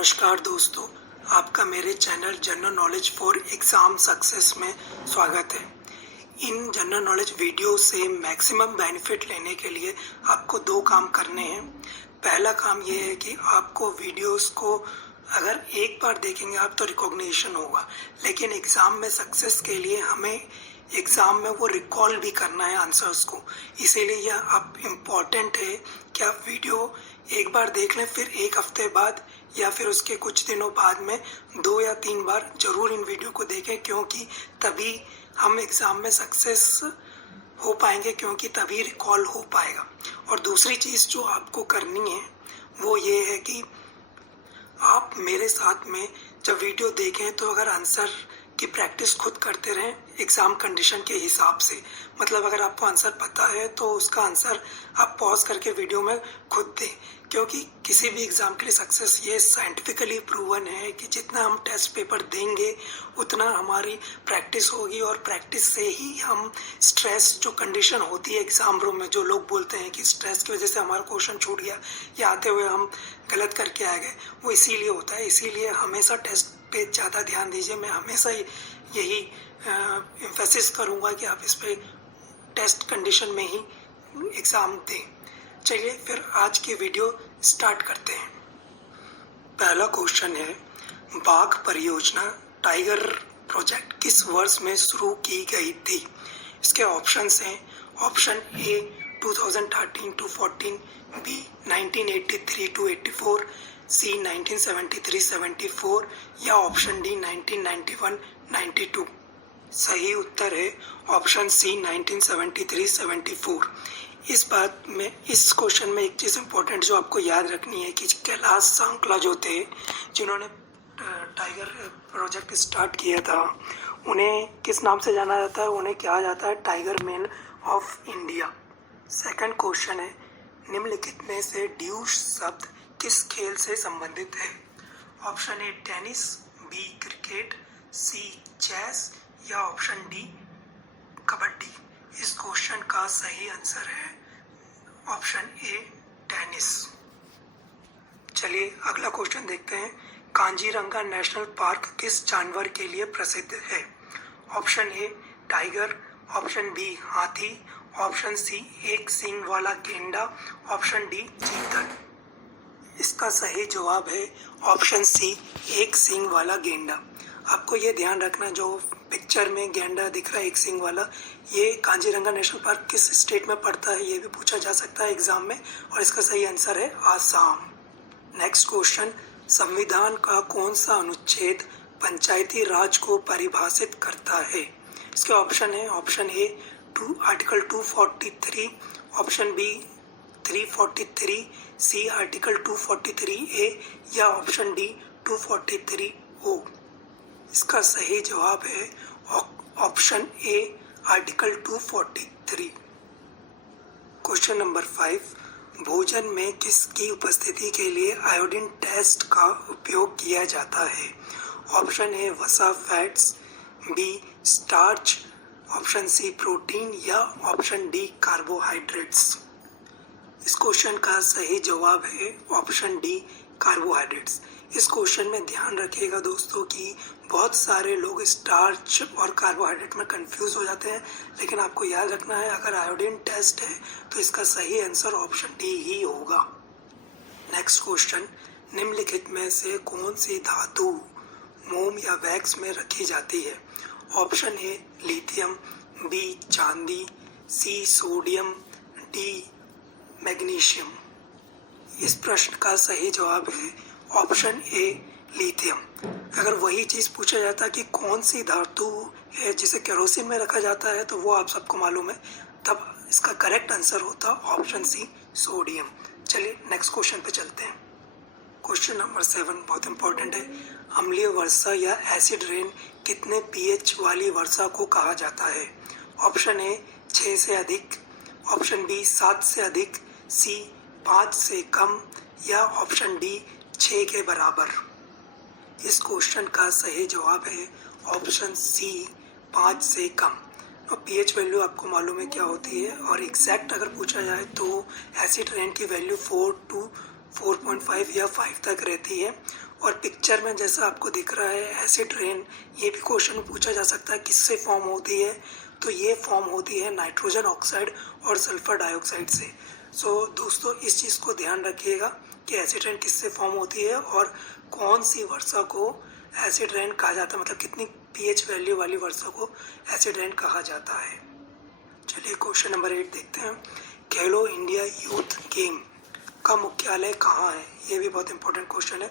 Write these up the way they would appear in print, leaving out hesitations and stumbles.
नमस्कार दोस्तों, आपका मेरे channel general knowledge for exam success में स्वागत है। इन जनरल नॉलेज वीडियो से मैक्सिमम बेनिफिट लेने के लिए आपको दो काम करने हैं। पहला काम ये है कि आपको वीडियोस को अगर एक बार देखेंगे आप तो रिकॉग्निशन होगा, लेकिन एग्ज़ाम में सक्सेस के लिए हमें एग्ज़ाम में वो रिकॉल भी करना है आंसर्स को। इसीलिए यह आप इम्पॉर्टेंट है कि आप वीडियो एक बार देख लें, फिर एक हफ्ते बाद या फिर उसके कुछ दिनों बाद में 2 या 3 बार ज़रूर इन वीडियो को देखें, क्योंकि तभी हम एग्ज़ाम में सक्सेस हो पाएंगे, क्योंकि तभी रिकॉल हो पाएगा। और दूसरी चीज़ जो आपको करनी है वो ये है कि आप मेरे साथ में जब वीडियो देखें तो अगर आंसर की प्रैक्टिस खुद करते रहें एग्ज़ाम कंडीशन के हिसाब से। मतलब अगर आपको आंसर पता है तो उसका आंसर आप पॉज करके वीडियो में खुद दें, क्योंकि किसी भी एग्ज़ाम के लिए सक्सेस ये साइंटिफिकली प्रूवन है कि जितना हम टेस्ट पेपर देंगे उतना हमारी प्रैक्टिस होगी, और प्रैक्टिस से ही हम स्ट्रेस जो कंडीशन होती है एग्ज़ाम रूम में, जो लोग बोलते हैं कि स्ट्रेस की वजह से हमारा क्वेश्चन छूट गया या आते हुए हम गलत करके आ गए, वो इसीलिए होता है। इसीलिए हमेशा टेस्ट पे ज़्यादा ध्यान दीजिए। मैं हमेशा यही एम्फेसिस करूँगा कि आप इस पे टेस्ट कंडीशन में ही एग्ज़ाम दें। चलिए फिर आज की वीडियो स्टार्ट करते हैं। पहला क्वेश्चन है, बाघ परियोजना टाइगर प्रोजेक्ट किस वर्ष में शुरू की गई थी? इसके ऑप्शंस हैं, option A 2013 to 14, B 1983 to 84, C 1973-74 या ऑप्शन डी 1991-92। सही उत्तर है ऑप्शन सी 1973-74। इस बात में, इस क्वेश्चन में एक चीज़ इम्पोर्टेंट जो आपको याद रखनी है कि कैलाश सांकला जो थे, जिन्होंने टाइगर प्रोजेक्ट स्टार्ट किया था, उन्हें किस नाम से जाना जाता है? उन्हें कहा जाता है tiger man of India. Second question है, निम्नलिखित में से ड्यूश शब्द किस खेल से संबंधित है? Option A tennis, B cricket, C chess या ऑप्शन डी कबड्डी। इस क्वेश्चन का सही आंसर है ऑप्शन ए टेनिस। चलिए अगला क्वेश्चन देखते हैं, कांजीरंगा नेशनल पार्क किस जानवर के लिए प्रसिद्ध है? Option A tiger, option B हाथी, ऑप्शन सी एक सींग वाला गेंडा, ऑप्शन डी चीतल। इसका सही जवाब है ऑप्शन सी एक सींग वाला गेंडा। आपको ये ध्यान रखना, जो पिक्चर में गेंडा दिख रहा है एक सींग वाला, ये कांजीरंगा नेशनल पार्क किस स्टेट में पड़ता है ये भी पूछा जा सकता है एग्जाम में, और इसका सही आंसर है आसाम। नेक्स्ट क्वेश्चन, संविधान का कौन सा अनुच्छेद पंचायती राज को परिभाषित करता है? इसके ऑप्शन है, option A article 243, option B 343, C article 243A या ऑप्शन डी 243O। इसका सही जवाब है option A article 243। Question number 5, भोजन में किसकी उपस्थिति के लिए आयोडीन टेस्ट का उपयोग किया जाता है? ऑप्शन ए वसा fats, B starch, option C protein या ऑप्शन डी कार्बोहाइड्रेट्स। इस क्वेश्चन का सही जवाब है ऑप्शन डी कार्बोहाइड्रेट्स। इस क्वेश्चन में ध्यान रखिएगा दोस्तों कि बहुत सारे लोग स्टार्च और कार्बोहाइड्रेट में कंफ्यूज हो जाते हैं, लेकिन आपको याद रखना है अगर आयोडीन टेस्ट है तो इसका सही आंसर ऑप्शन डी ही होगा। नेक्स्ट क्वेश्चन, निम्नलिखित में से कौन सी धातु मोम या वैक्स में रखी जाती है? ऑप्शन ए लिथियम, बी चांदी, सी सोडियम, डी मैग्नीशियम। इस प्रश्न का सही जवाब है ऑप्शन ए लिथियम। अगर वही चीज़ पूछा जाता कि कौन सी धातु है जिसे केरोसिन में रखा जाता है तो वो आप सबको मालूम है, तब इसका करेक्ट आंसर होता ऑप्शन सी सोडियम। चलिए नेक्स्ट क्वेश्चन पे चलते हैं। क्वेश्चन नंबर 7 बहुत इंपॉर्टेंट है, अम्लीय वर्षा या एसिड रेन कितने पीएच वाली वर्षा को कहा जाता है? ऑप्शन ए 6 से अधिक, ऑप्शन बी 7 से अधिक, सी 5 से कम या ऑप्शन डी 6 के बराबर। इस क्वेश्चन का सही जवाब है ऑप्शन सी 5 से कम। और पीएच वैल्यू आपको मालूम है क्या होती है, और एग्जैक्ट अगर पूछा जाए तो एसिड रेन की वैल्यू 4 to 4.5 या 5 तक रहती है। और पिक्चर में जैसा आपको दिख रहा है एसिड रेन, ये भी क्वेश्चन पूछा जा सकता है किससे फॉर्म होती है, तो ये फॉर्म होती है नाइट्रोजन ऑक्साइड और सल्फर डाइऑक्साइड से। सो दोस्तों इस चीज़ को ध्यान रखिएगा कि एसिड रेन किससे फॉर्म होती है और कौन सी वर्षा को एसिड रेन कहा जाता है, मतलब कितनी pH वैल्यू वाली वर्षा को एसिड रेन कहा जाता है। चलिए क्वेश्चन नंबर 8 देखते हैं। खेलो इंडिया यूथ गेम का मुख्यालय कहाँ है, ये भी बहुत इंपॉर्टेंट क्वेश्चन है।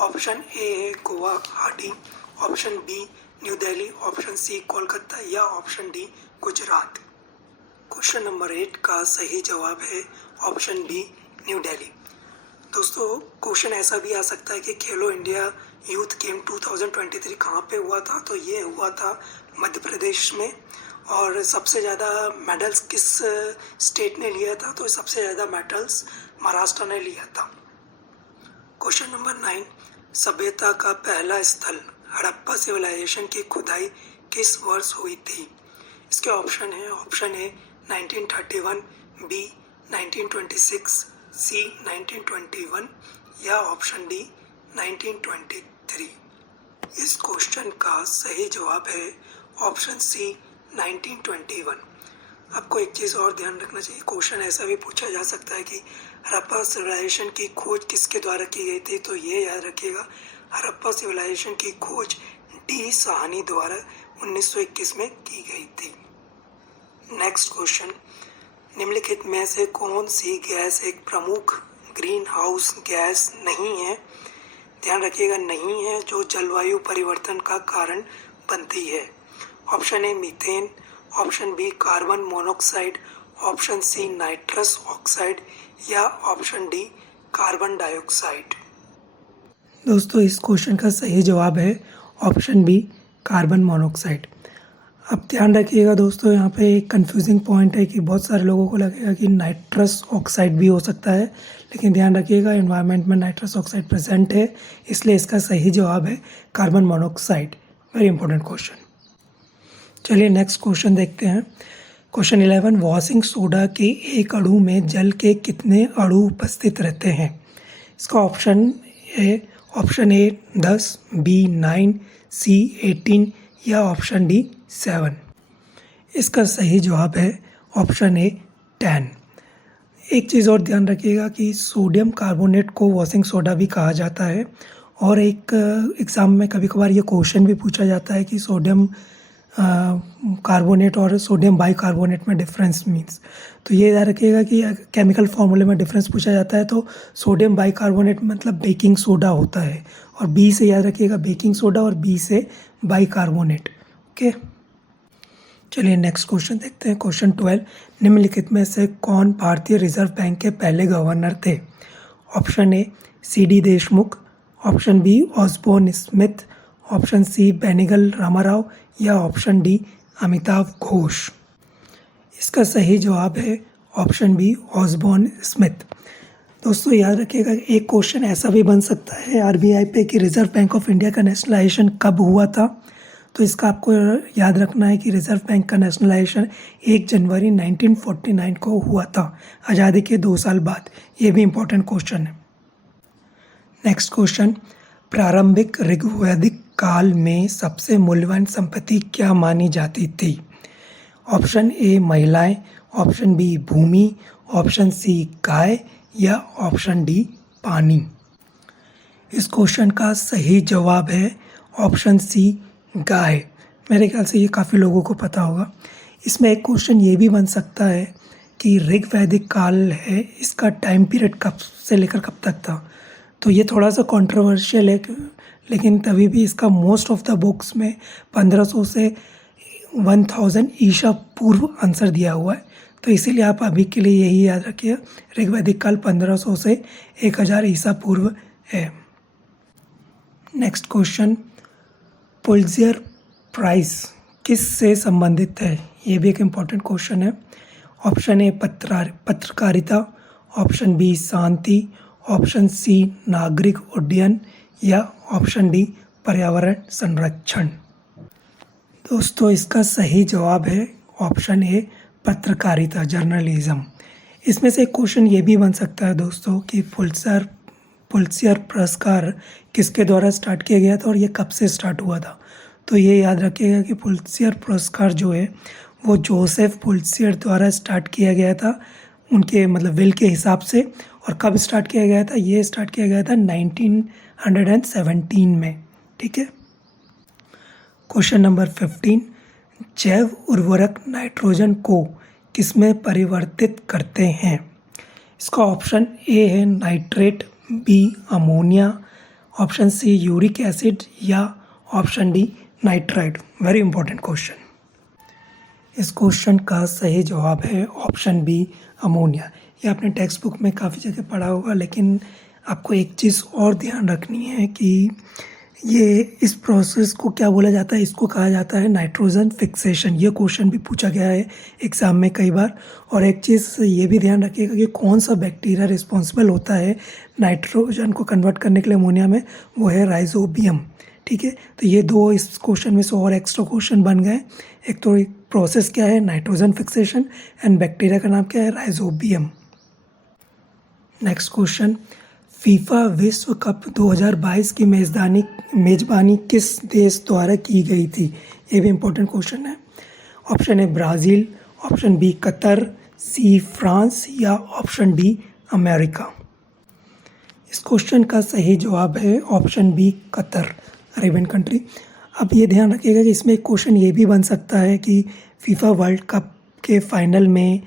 ऑप्शन ए है Guwahati, option B New Delhi, option C Kolkata या option D Gujarat. Question number 8 का सही जवाब है ऑप्शन बी न्यू दिल्ली। दोस्तों क्वेश्चन ऐसा भी आ सकता है कि खेलो इंडिया यूथ गेम 2023 कहाँ पे हुआ था, तो ये हुआ था मध्य प्रदेश में। और सबसे ज़्यादा मेडल्स किस स्टेट ने लिया था, तो सबसे ज़्यादा मेडल्स महाराष्ट्र ने लिया था। क्वेश्चन नंबर 9, सभ्यता का पहला स्थल हड़प्पा सिविलाइजेशन की खुदाई किस वर्ष हुई थी। इसके ऑप्शन है, ऑप्शन ए 1931, बी 1926, सी 1921 या ऑप्शन डी 1923। इस क्वेश्चन का सही जवाब है ऑप्शन सी 1921। आपको एक चीज़ और ध्यान रखना चाहिए, क्वेश्चन ऐसा भी पूछा जा सकता है कि हड़प्पा सिविलाइजेशन की खोज किसके द्वारा की गई थी, तो ये याद रखिएगा हड़प्पा सिविलाइजेशन की खोज डी साहनी द्वारा 1921 में की गई थी। नेक्स्ट क्वेश्चन, निम्नलिखित में से कौन सी गैस एक प्रमुख ग्रीन हाउस गैस नहीं है, ध्यान रखिएगा नहीं है, जो जलवायु परिवर्तन का कारण बनती है। Option A methane, option B carbon monoxide, option C nitrous oxide या ऑप्शन डी कार्बन डाइऑक्साइड। दोस्तों इस क्वेश्चन का सही जवाब है ऑप्शन बी कार्बन मोनोऑक्साइड। अब ध्यान रखिएगा दोस्तों, यहाँ पे एक कंफ्यूजिंग पॉइंट है कि बहुत सारे लोगों को लगेगा कि नाइट्रस ऑक्साइड भी हो सकता है, लेकिन ध्यान रखिएगा एनवायरनमेंट में नाइट्रस ऑक्साइड प्रेजेंट है, इसलिए इसका सही जवाब है carbon monoxide. Very important question. चलिए नेक्स्ट क्वेश्चन देखते हैं। क्वेश्चन 11, वॉशिंग सोडा के एक अणु में जल के कितने अणु उपस्थित रहते हैं। इसका ऑप्शन है, ऑप्शन ए 10, बी 9, सी 18 या ऑप्शन डी 7। इसका सही जवाब है ऑप्शन ए 10। एक चीज़ और ध्यान रखिएगा कि सोडियम कार्बोनेट को वॉशिंग सोडा भी कहा जाता है, और एक एग्ज़ाम में कभी कभार ये क्वेश्चन भी पूछा जाता है कि सोडियम कार्बोनेट और सोडियम बाइकार्बोनेट में डिफरेंस मीन्स, तो ये याद रखिएगा कि केमिकल फार्मूले में डिफरेंस पूछा जाता है तो सोडियम बाइकार्बोनेट मतलब बेकिंग सोडा होता है, और बी से याद रखिएगा बेकिंग सोडा और बी से बाइकार्बोनेट। ओके, चलिए नेक्स्ट क्वेश्चन देखते हैं। क्वेश्चन 12, निम्नलिखित में से कौन भारतीय रिजर्व बैंक के पहले गवर्नर थे। Option A C D. Deshmukh, option B Osborne Smith, option C Benegal Rama Rao या ऑप्शन डी अमिताभ घोष। इसका सही जवाब है ऑप्शन बी ऑसबोर्न स्मिथ। दोस्तों याद रखिएगा एक क्वेश्चन ऐसा भी बन सकता है आरबीआई पे कि रिजर्व बैंक ऑफ इंडिया का नेशनलाइजेशन कब हुआ था, तो इसका आपको याद रखना है कि रिजर्व बैंक का नेशनलाइजेशन 1 जनवरी 1949 को हुआ था, आज़ादी के 2 साल बाद। ये भी इम्पोर्टेंट क्वेश्चन है। नेक्स्ट क्वेश्चन, प्रारंभिक ऋग्वैदिक काल में सबसे मूल्यवान संपत्ति क्या मानी जाती थी। ऑप्शन ए महिलाएं, ऑप्शन बी भूमि, ऑप्शन सी गाय या ऑप्शन डी पानी। इस क्वेश्चन का सही जवाब है ऑप्शन सी गाय। मेरे ख्याल से ये काफ़ी लोगों को पता होगा। इसमें एक क्वेश्चन ये भी बन सकता है कि ऋग्वैदिक काल है, इसका टाइम पीरियड कब से लेकर कब तक था, तो ये थोड़ा सा कंट्रोवर्शियल है, लेकिन तभी भी इसका मोस्ट ऑफ द बुक्स में 1500 से 1000 ईसा पूर्व आंसर दिया हुआ है, तो इसीलिए आप अभी के लिए यही याद रखिए ऋग्वैदिक काल 1500 से 1000 ईसा पूर्व है। नेक्स्ट क्वेश्चन, पुलित्ज़र प्राइज़ किस से संबंधित है, ये भी एक इम्पॉर्टेंट क्वेश्चन है। ऑप्शन ए पत्रकारिता, ऑप्शन बी शांति, ऑप्शन सी नागरिक उड्डयन या ऑप्शन डी पर्यावरण संरक्षण। दोस्तों इसका सही जवाब है ऑप्शन ए पत्रकारिता, जर्नलिज्म। इसमें से एक क्वेश्चन ये भी बन सकता है दोस्तों कि पुलित्ज़र पुलित्ज़र पुरस्कार किसके द्वारा स्टार्ट किया गया था और ये कब से स्टार्ट हुआ था? तो ये याद रखिएगा कि पुलित्ज़र पुरस्कार जो है वो जोसेफ पुलित्ज़र द्वारा स्टार्ट किया गया था, उनके मतलब विल के हिसाब से। और कब स्टार्ट किया गया था? ये स्टार्ट किया गया था 1917 में। ठीक है। क्वेश्चन नंबर 15, जैव उर्वरक नाइट्रोजन को किसमें परिवर्तित करते हैं? इसका ऑप्शन ए है nitrate, B ammonia, option C uric acid या option D nitrite. Very important question. इस क्वेश्चन का सही जवाब है ऑप्शन बी अमोनिया। ये आपने टेक्स्ट बुक में काफ़ी जगह पढ़ा होगा, लेकिन आपको एक चीज़ और ध्यान रखनी है कि ये इस प्रोसेस को क्या बोला जाता है? इसको कहा जाता है नाइट्रोजन फिक्सेशन। ये क्वेश्चन भी पूछा गया है एग्ज़ाम में कई बार। और एक चीज़ ये भी ध्यान रखिएगा कि कौन सा बैक्टीरिया रिस्पॉन्सिबल होता है नाइट्रोजन को कन्वर्ट करने के लिए अमोनिया में, वो है राइजोबियम। ठीक है। तो ये दो इस क्वेश्चन में से और एक्स्ट्रा क्वेश्चन बन गए। एक तो प्रोसेस क्या है नाइट्रोजन फिक्सेशन, एंड बैक्टीरिया का नाम क्या है? राइजोबियम। नेक्स्ट क्वेश्चन, फीफा विश्व कप 2022 की मेज़बानी किस देश द्वारा की गई थी? ये भी इम्पोर्टेंट क्वेश्चन है। ऑप्शन है Brazil, option B Qatar, C France या ऑप्शन डी अमेरिका। इस क्वेश्चन का सही जवाब है option B Qatar, Arabian country. अब ये ध्यान रखिएगा कि इसमें एक क्वेश्चन ये भी बन सकता है कि फीफा वर्ल्ड कप के फाइनल में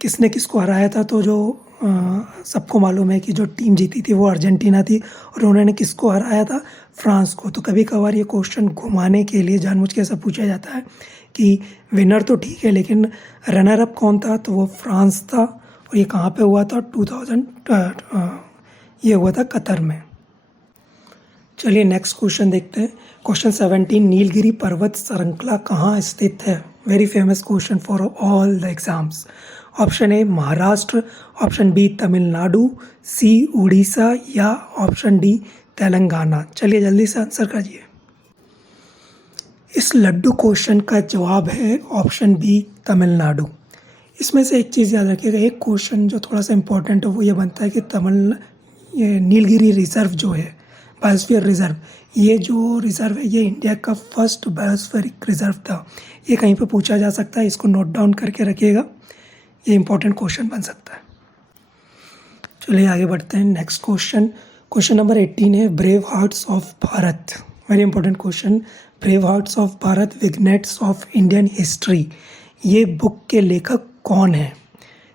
किसने किसको हराया था। तो जो सबको मालूम है कि जो टीम जीती थी वो अर्जेंटीना थी, और उन्होंने किसको हराया था? फ्रांस को। तो कभी कभार ये क्वेश्चन घुमाने के लिए जानबूझ के ऐसा पूछा जाता है कि विनर तो ठीक है लेकिन रनर अप कौन था? तो वो फ्रांस था। और ये कहाँ पे हुआ था? 2000 ये हुआ था कतर में। चलिए नेक्स्ट क्वेश्चन देखते हैं। क्वेश्चन 17, नीलगिरी पर्वत श्रृंखला कहाँ स्थित है? Very famous question for all the exams. Option A Maharashtra, option B Tamil Nadu, C Orissa या ऑप्शन डी तेलंगाना। चलिए जल्दी से आंसर करिए। इस लड्डू क्वेश्चन का जवाब है ऑप्शन बी तमिलनाडु। इसमें से एक चीज़ याद रखिएगा, एक क्वेश्चन जो थोड़ा सा इम्पोर्टेंट है वो ये बनता है कि ये नीलगिरी रिजर्व जो है, बायोस्फीयर रिजर्व, ये जो रिजर्व है ये इंडिया का फर्स्ट बायोस्फीरिक रिजर्व था। ये कहीं पे पूछा जा सकता है, इसको नोट डाउन करके रखिएगा, ये इंपॉर्टेंट क्वेश्चन बन सकता है। चलिए आगे बढ़ते हैं। नेक्स्ट क्वेश्चन, क्वेश्चन नंबर 18 है brave hearts of Bharat. Very important question. Brave hearts of Bharat vignettes of Indian history, ये बुक के लेखक कौन है?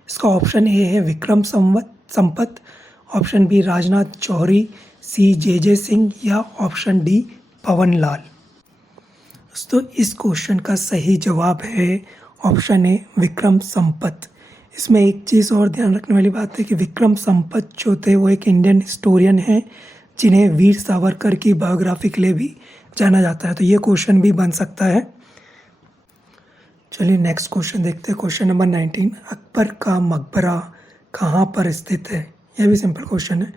इसका ऑप्शन ए है विक्रम संपत, ऑप्शन बी राजनाथ चौहरी, सी जे सिंह या ऑप्शन डी पवन लाल। दोस्तों इस क्वेश्चन का सही जवाब है ऑप्शन ए विक्रम संपत। इसमें एक चीज़ और ध्यान रखने वाली बात है कि विक्रम संपत जो थे वो एक इंडियन हिस्टोरियन हैं जिन्हें वीर सावरकर की बायोग्राफी के लिए भी जाना जाता है। तो ये क्वेश्चन भी बन सकता है। चलिए नेक्स्ट क्वेश्चन देखते हैं। क्वेश्चन नंबर 19, अकबर का मकबरा कहाँ पर स्थित है? यह भी सिंपल क्वेश्चन है।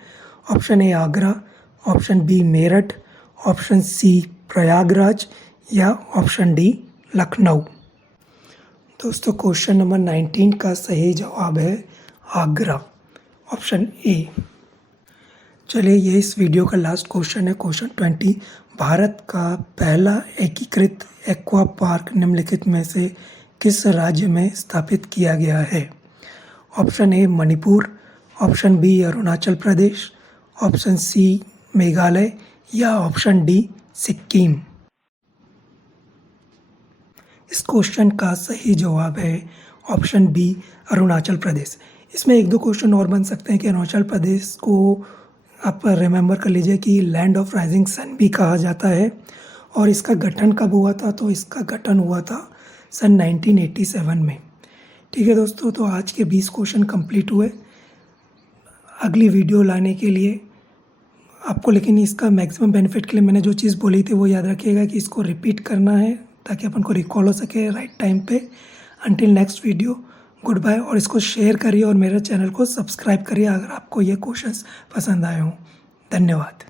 Option A Agra, option B Meerut, option C Prayagraj या ऑप्शन डी लखनऊ। दोस्तों क्वेश्चन नंबर 19 का सही जवाब है आगरा, ऑप्शन ए। चलिए ये इस वीडियो का लास्ट क्वेश्चन है। क्वेश्चन 20, भारत का पहला एकीकृत एक्वा पार्क निम्नलिखित में से किस राज्य में स्थापित किया गया है? Option A Manipur, option B Arunachal Pradesh, option C Meghalaya या ऑप्शन डी सिक्किम। इस क्वेश्चन का सही जवाब है ऑप्शन बी अरुणाचल प्रदेश। इसमें एक दो क्वेश्चन और बन सकते हैं कि अरुणाचल प्रदेश को आप रिमेंबर कर लीजिए कि लैंड ऑफ राइजिंग सन भी कहा जाता है। और इसका गठन कब हुआ था? तो इसका गठन हुआ था सन 1987 में। ठीक है दोस्तों, तो आज के 20 क्वेश्चन कंप्लीट हुए। अगली वीडियो लाने के लिए आपको, लेकिन इसका मैक्सिमम बेनिफिट के लिए मैंने जो चीज़ बोली थी वो याद रखिएगा कि इसको रिपीट करना है ताकि अपन को रिकॉल हो सके राइट टाइम पे। Until next video, good bye. और इसको शेयर करिए और मेरे चैनल को सब्सक्राइब करिए अगर आपको ये क्वेश्चंस पसंद आए हों। धन्यवाद।